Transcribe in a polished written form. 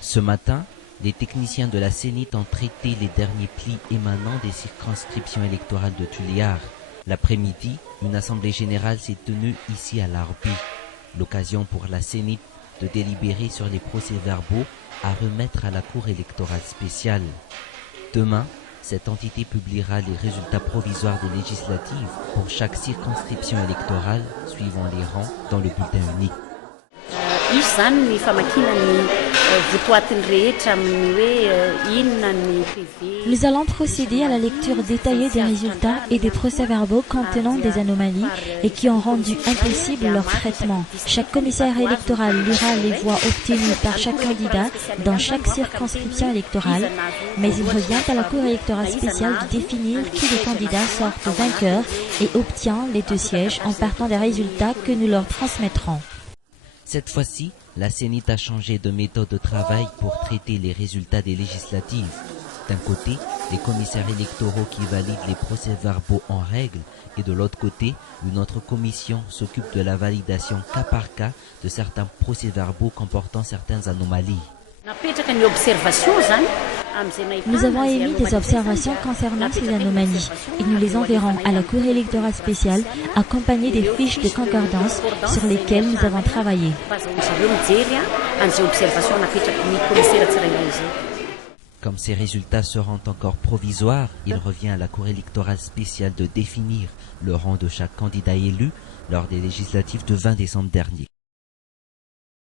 Ce matin, les techniciens de la CENIT ont traité les derniers plis émanant des circonscriptions électorales de Tuléar. L'après-midi, une assemblée générale s'est tenue ici à l'Arbi. L'occasion pour la CENIT de délibérer sur les procès-verbaux à remettre à la Cour électorale spéciale. Demain, cette entité publiera les résultats provisoires des législatives pour chaque circonscription électorale suivant les rangs dans le bulletin unique. Nous allons procéder à la lecture détaillée des résultats et des procès-verbaux contenant des anomalies et qui ont rendu impossible leur traitement. Chaque commissaire électoral lira les voix obtenues par chaque candidat dans chaque circonscription électorale, mais il revient à la Cour électorale spéciale de définir qui des candidats sortent vainqueurs et obtient les 2 sièges en partant des résultats que nous leur transmettrons. Cette fois-ci, la CENIT a changé de méthode de travail pour traiter les résultats des législatives. D'un côté, les commissaires électoraux qui valident les procès-verbaux en règle et de l'autre côté, une autre commission s'occupe de la validation cas par cas de certains procès-verbaux comportant certaines anomalies. Nous avons émis des observations concernant ces anomalies et nous les enverrons à la Cour électorale spéciale accompagnées des fiches de concordance sur lesquelles nous avons travaillé. Comme ces résultats seront encore provisoires, il revient à la Cour électorale spéciale de définir le rang de chaque candidat élu lors des législatives de 20 décembre dernier.